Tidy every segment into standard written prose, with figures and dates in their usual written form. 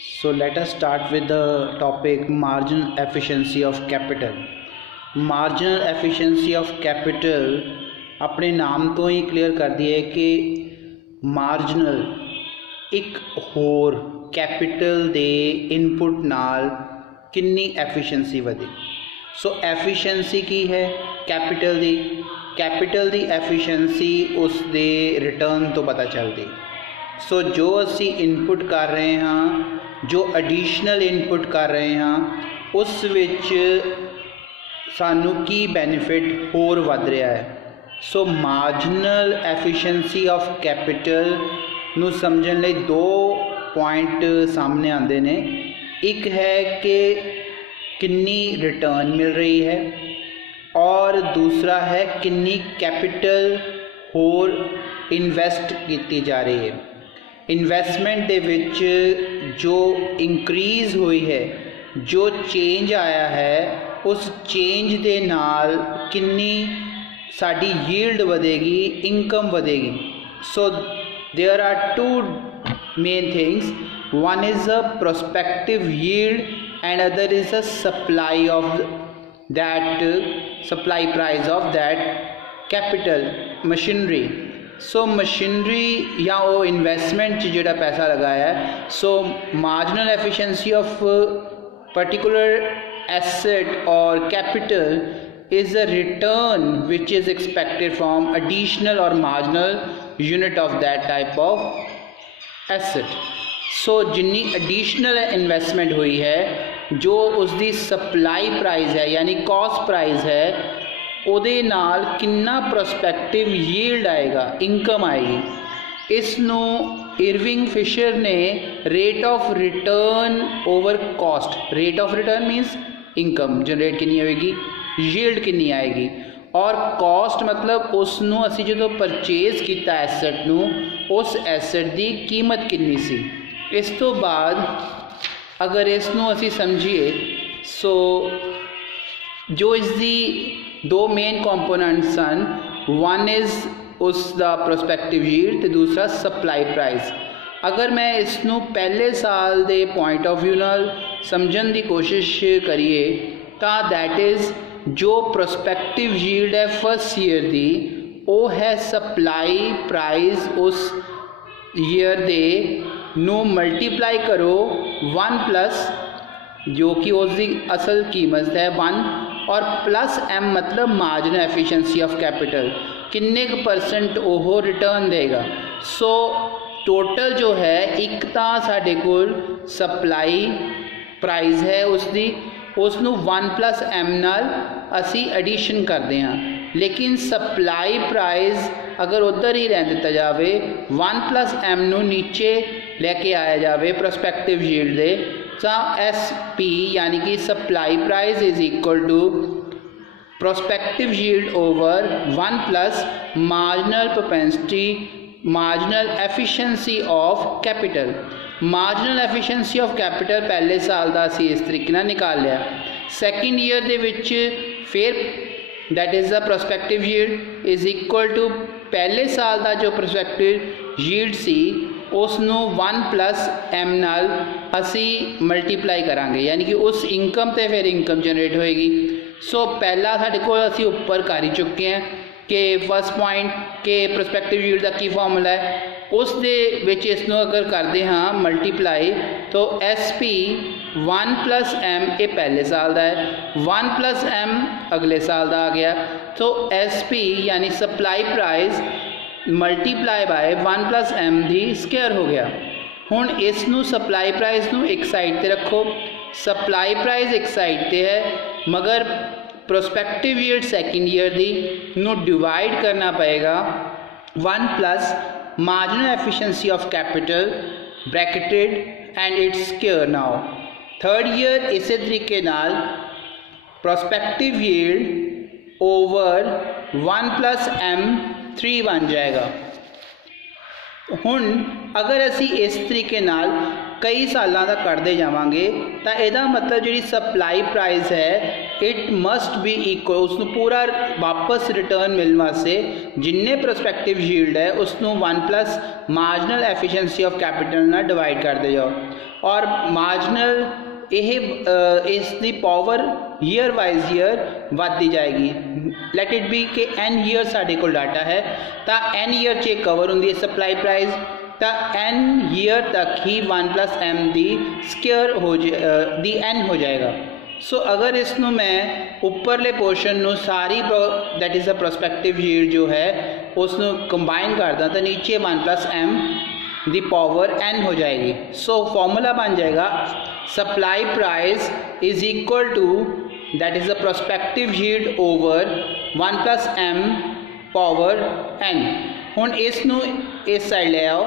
So let us start with the topic marginal efficiency of capital. Marginal efficiency of capital अपने नाम तो ही clear कर दिया है कि मार्जिनल एक होर कैपिटल दे इनपुट नाल कितनी एफिशिएंसी वधी। सो एफिशिएंसी की है कैपिटल दी एफिशिएंसी उस दे रिटर्न तो पता चलती। सो जो असी इनपुट कर रहे हाँ, जो एडिशनल इनपुट कर रहे हाँ, उस विच सानू की बेनिफिट होर वध रहा है। So marginal efficiency of capital नू समझण लई दो पॉइंट सामने आते ने। एक है कि कितनी रिटर्न मिल रही है और दूसरा है कितनी कैपिटल होर इन्वेस्ट की जा रही है। इन्वेस्टमेंट दे विच जो इंक्रीज़ हुई है, जो चेंज आया है, उस चेंज दे नाल कितनी साडी यील्ड वधेगी, इनकम वधेगी। So there are two main things, one is a prospective yield and other is a supply of that supply price of that capital machinery. So machinery या वो इन्वेस्टमेंट जो पैसा लगाया है, so marginal efficiency of particular asset or capital is a return which is expected from additional or marginal unit of that type of asset. So जिन्नी additional investment हुई है, जो उसकी supply price है यानी cost price है, ਉਹਦੇ ਨਾਲ किन्ना prospective yield आएगा, income आएगी। इसनों इरविंग फिशर ने rate of return over cost, rate of return means income generate कितनी होगी, यील्ड कितनी आएगी, और कॉस्ट मतलब उसनों असी जो परचेज किया एसेट नू, उस एसेट की कीमत कितनी सी। इस तो बाद अगर इसनों असी समझिए, सो जो इसकी दो मेन कंपोनेंट सन, वन इज़ उसका प्रोस्पेक्टिव यील्ड ते दूसरा सप्लाई प्राइस। अगर मैं इसनों पहले साल के पॉइंट ऑफ व्यू नाल समझण की कोशिश करिए तो दैट इज़ जो प्रोस्पेक्टिव यील्ड है फर्स्ट ईयर की, वो है सप्लाई प्राइस उस ईयर दे नू मल्टीप्लाई करो 1 प्लस जो कि उसकी असल कीमत है 1 और प्लस एम मतलब मार्जिनल एफिशिएंसी ऑफ कैपिटल, किन्ने % वो रिटर्न देगा। सो टोटल जो है एक तो साढ़े कोल सप्लाई प्राइस है उसकी, उसनू 1 प्लस एम नाल असी एडिशन करते हैं, लेकिन सप्लाई प्राइस अगर उधर ही रह दिता जाए, 1 प्लस एम नू नीचे लेके आया जाए प्रोस्पेक्टिव यील्ड दे, तो एस पी यानी कि supply price is equal to prospective yield over 1 plus marginal propensity marginal efficiency of capital. Marginal efficiency of capital पहले साल का असी इस तरीके नाल निकाल लिया। सैकेंड ईयर दे विच फिर that is the prospective yield is equal to पहले साल का जो प्रोस्पेक्टिव यील्ड सी उसनू 1 प्लस एम नाल असी मल्टीप्लाई करांगे, यानी कि उस इनकम ते फिर इनकम जनरेट होएगी। सो पहला साढ़े को असी ऊपर कर ही चुके हैं कि फर्स्ट पॉइंट के प्रोस्पेक्टिव यील्ड का की फॉर्मूला है, उस दे विच इसनों अगर करते हाँ मल्टीप्लाई तो एस पी 1 प्लस एम ये पहले साल का है, 1 प्लस एम अगले साल का आ गया, तो एस पी यानी supply price multiply by 1 plus M दी स्केयर हो गया। हुण इसनों सप्लाई प्राइस नू एक साइड ते रखो, सप्लाई प्राइस एक साइड ते है, मगर प्रोस्पेक्टिव यील्ड सेकेंड ईयर दी नू डिवाइड करना पड़ेगा 1 plus marginal efficiency of capital bracketed and its square. Now third year इस तरीके नाल prospective yield over 1 plus M 3 बन जाएगा। हुण अगर असी इस तरीके नाल कई सालों का करते जावांगे तो यदा मतलब जी सप्लाई प्राइस है इट मस्ट बी इक्वल, उसनू पूरा वापस रिटर्न मिलने वास्ते जिन्ने प्रोस्पेक्टिव यील्ड है उसनू 1 plus marginal efficiency of capital ना डिवाइड करते जाओ। और मार्जिनल इसकी पावर ईयर वाइज ईयर बढ़ती जाएगी। लैट इट बी कि एन ईयर साढ़े को डाटा है तो एन ईयर च कवर होंगी सप्लाई प्राइस, तो एन ईयर तक ही 1+m दी स्क्वायर हो दी एन हो जाएगा। सो अगर इसनों मैं उपरले पोर्शन नू सारी that is a prospective yield जो है उसनों कंबाइन करदा तो नीचे 1+m दी पावर n हो जाएगी। सो फॉर्मूला बन जाएगा supply price is equal to that is a prospective yield over 1+m power n। हुण इसनों इस साइड ले आओ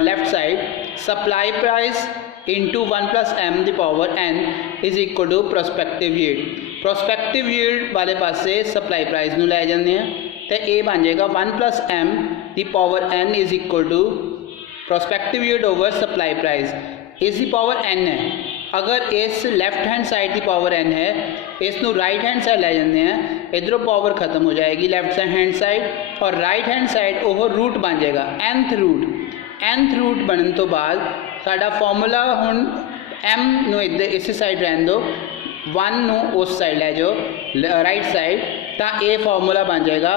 left side, supply price into 1+m दी power n is equal to prospective yield. Prospective yield वाले पासे सप्लाई प्राइस नू लै जाते हैं तो ये बन जाएगा 1+m दी power n is equal to prospective yield over supply price. इसकी पावर n है, अगर इस लैफ्ट हैंड साइड की पावर n है इसनू राइट हैंड साइड लै जाते हैं, इधरों पावर खत्म हो जाएगी लेफ्ट हैंड साइड और राइट हैंड साइड वो रूट बन जाएगा nth रूट। nth रूट बनने तो बाद साडा फॉर्मूला हुण m नू इधर इस साइड रहने दो, 1 नू उस साइड लै जाओ राइट साइड, तो ये फॉर्मूला बन जाएगा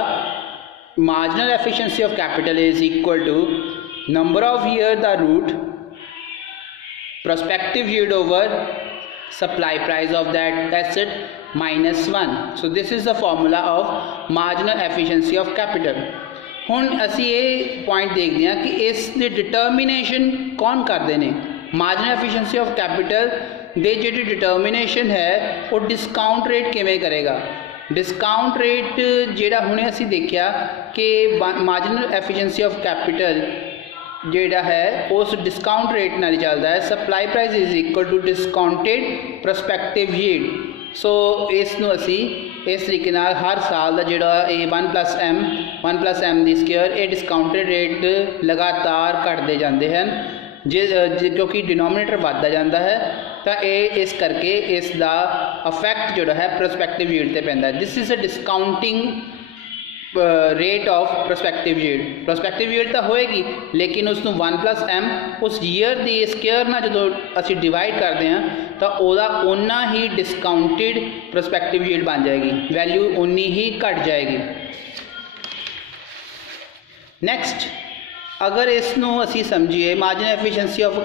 marginal efficiency of capital is equal to number of year the root prospective yield over supply price of that asset minus 1. So this is the formula of marginal efficiency of capital. हुण असी ये point देखते हैं कि इस determination कौन करते हैं। मार्जिनल एफिशिएंसी ऑफ कैपिटल दे जी डिटर्मिनेशन है वो डिस्काउंट रेट किमें करेगा। डिस्काउंट रेट जेड़ा हुणे असी देखा कि मार्जिनल एफिशिएंसी ऑफ कैपिटल जेड़ा है उस डिस्काउंट रेट नाल चलता है। Supply price is equal to discounted prospective yield. So इसनू असी इस तरीके नाल हर साल का जोड़ा ये 1+m दी स्क्वायर ये डिस्काउंटेड रेट लगातार घटते जाते हैं क्योंकि डिनोमिनेटर बढ़ता जाता है, तो ये इस करके इसका अफेक्ट जोड़ा है प्रोस्पेक्टिव यील्ड ते पैंदा है। This is a discounting rate of prospective yield. Prospective yield तो होएगी लेकिन उसनू 1+m उस ईयर की स्क्वायर ना जो असी डिवाइड करते हैं तो ओदा उन्ना ही डिस्काउंटेड प्रोस्पेक्टिव यील्ड बन जाएगी, वैल्यू उन्नी ही घट जाएगी। नेक्स्ट अगर इसनू असी समझिए marginal efficiency of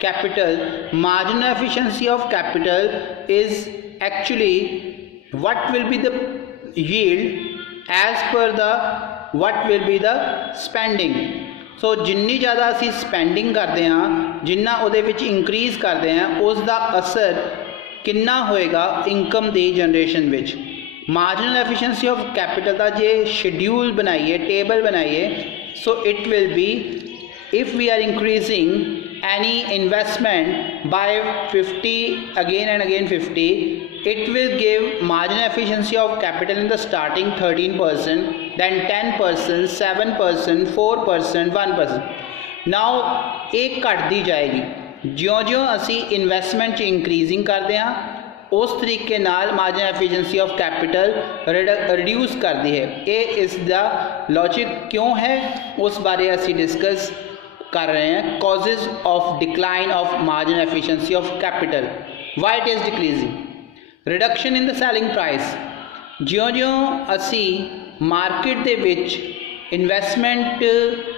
capital, marginal efficiency of capital is actually what will be the yield as per the what will be the spending. So जिन्नी ज़्यादा असी स्पेंडिंग करते हैं जिन्ना उहदे विच इंक्रीज़ करते हैं उसका असर कितना होएगा इनकम दी जनरेशन विच। मार्जिनल एफिशिएंसी ऑफ कैपिटल का जे शेड्यूल बनाइए टेबल बनाइए, so it will be if we are increasing any investment by 50 again and again 50, it will give marginal efficiency of capital in the starting 13%, then 10%, 7%, 4%, 1%. now एक घटती जाएगी ज्यों ज्यों असी इन्वेस्टमेंट इंक्रीजिंग करते हैं उस तरीके नाल marginal efficiency of capital reduce करती है। ये इसका लॉजिक क्यों है उस बारे असी डिस्कस कर रहे हैं। Causes of decline of marginal efficiency of capital, why it is decreasing. Reduction in the selling price, ज्यों ज्यों असी मार्केट दे विच इन्वेस्टमेंट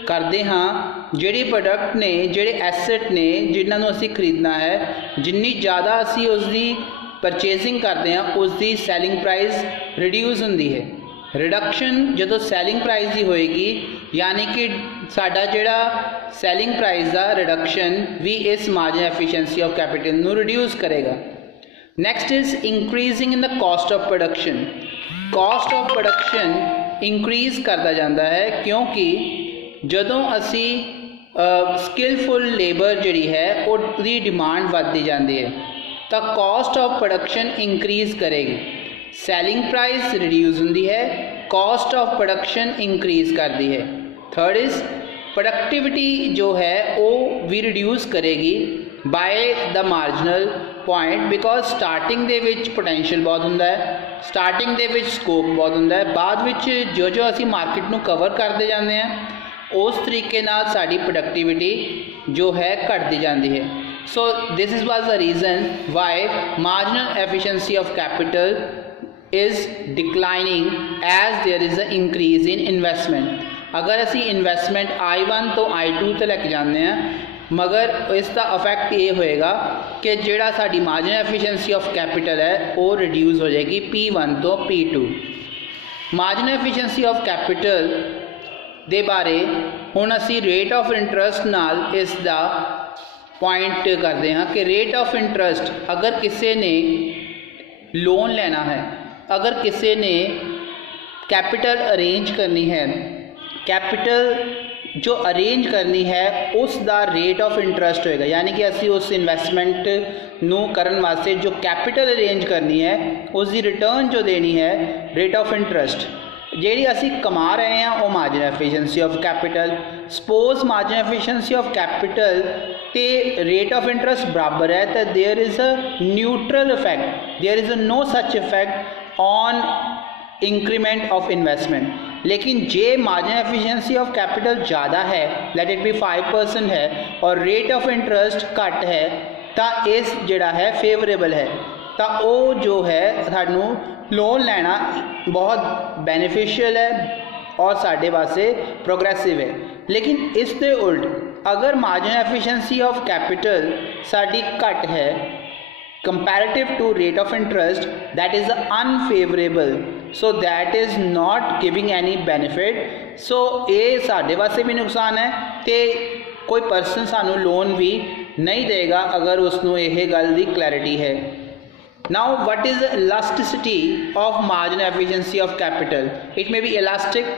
करते हाँ जिहड़े प्रोडक्ट ने जिहड़े एसेट ने जिन्होंने असी खरीदना है, जिन्नी ज़्यादा असी उसकी परचेजिंग करते हैं उसकी सैलिंग प्राइस रिड्यूस होंदी है। रिडक्शन जो सैलिंग प्राइस की होएगी यानी कि साडा जिहड़ा सैलिंग प्राइस का रिडक्शन भी इस मार्जिनल एफिशिएंसी ऑफ कैपिटल नू रिड्यूस करेगा। Next is increasing in the cost of production. Cost of production increase करता जाता है क्योंकि जदों असी स्किलफुल लेबर जिहड़ी है उसकी डिमांड बढ़ती जाती है तो कॉस्ट ऑफ प्रोडक्शन इंक्रीज़ करेगी। सैलिंग प्राइस रिड्यूस होती है, कॉस्ट ऑफ प्रोडक्शन इंक्रीज़ करती है। थर्ड इज़ प्रोडक्टिविटी जो है वो भी रिड्यूस करेगी by the marginal point because starting they which potential बहुत होंदा है, स्टार्टिंग दे विच स्कोप बहुत होंदा है, बाद विच जो जो असी मार्केट नू कवर करते जाते हैं उस तरीके नाल साडी प्रोडक्टिविटी जो है घटती जाती है। So this was the reason why marginal efficiency of capital is declining as there is an increase in investment. अगर असी इन्वेस्टमेंट I1 तो I2 ਤੇ ਲੈ ਕੇ ਜਾਂਦੇ हैं, मगर इसका इफेक्ट ये होएगा कि जिहड़ा साडी मार्जिनल एफिशिएंसी ऑफ कैपिटल है वो रिड्यूस हो जाएगी P1 तो P2। Marginal efficiency of capital दे बारे हुण असी रेट ऑफ इंटरस्ट नाल इसका पॉइंट करते हैं कि रेट ऑफ इंटरस्ट अगर किसी ने लोन लेना है, अगर किसी ने कैपिटल अरेंज करनी है, कैपिटल जो अरेंज करनी है उसका रेट ऑफ इंटरस्ट होएगा, यानी कि असी उस इन्वेस्टमेंट नू करन वास्ते जो कैपिटल अरेंज करनी है उसकी रिटर्न जो देनी है रेट ऑफ इंटरस्ट जी असी कमा रहे हैं वो marginal efficiency of capital. Suppose marginal efficiency of capital ते रेट ऑफ इंटरस्ट बराबर है तो there is a neutral effect, there is a no such effect on increment of investment. लेकिन जे मार्जिनल एफिशिएंसी ऑफ कैपिटल ज़्यादा है, let it be 5% है और रेट ऑफ इंटरस्ट घट है तो इस जिहड़ा है फेवरेबल है, तो वो जो है सानू लोन लेना बहुत बेनिफिशियल है और साढ़े वास्ते प्रोग्रेसिव है। लेकिन इसके उल्ट अगर मार्जिनल एफिशिएंसी ऑफ कैपिटल साड़ी घट है comparative to rate of interest, that is unfavourable, so that is not giving any benefit. So ये साढ़े वास्ते भी नुकसान है तो कोई पर्सन सानू लोन भी नहीं देगा अगर उसनों यह गल की क्लैरिटी है। Now what is the elasticity of marginal efficiency of capital? It may be elastic,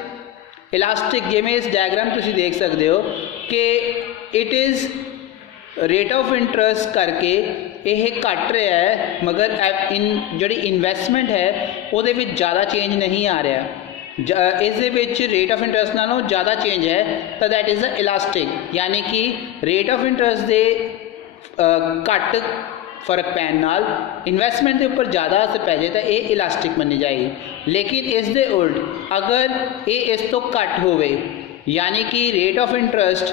जिमें इस डायग्राम तुसी देख सकते हो कि it is rate of interest करके यह घट रहा है मगर जी इन्वेस्टमेंट है वो ज़्यादा चेंज नहीं आ रहा, इस रेट ऑफ इंटरस्ट नालों ज़्यादा चेंज है तो दैट इज़ अ इलास्टिक, यानी कि रेट ऑफ इंटरस्ट दे घट फर्क पैन नाल इन्वेस्टमेंट के उपर ज़्यादा असर पै जाए तो ये इलास्टिक मनी जाएगी। लेकिन इस दे उल्ट अगर ये इस तो घट होवे, यानी कि रेट ऑफ इंटरस्ट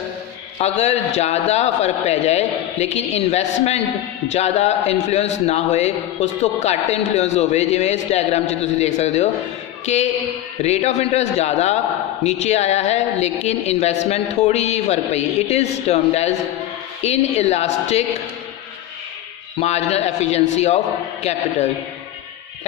अगर ज़्यादा फर्क पै जाए लेकिन इन्वेस्टमेंट ज़्यादा इन्फ्लुएंस ना होए, उस तो घट इन्फ्लुएंस होवे, जिवें इस डायग्राम च तुसीं देख सकते हो कि रेट ऑफ इंटरस्ट ज़्यादा नीचे आया है लेकिन इन्वेस्टमेंट थोड़ी जी फर्क पई। It is termed as inelastic marginal efficiency of capital।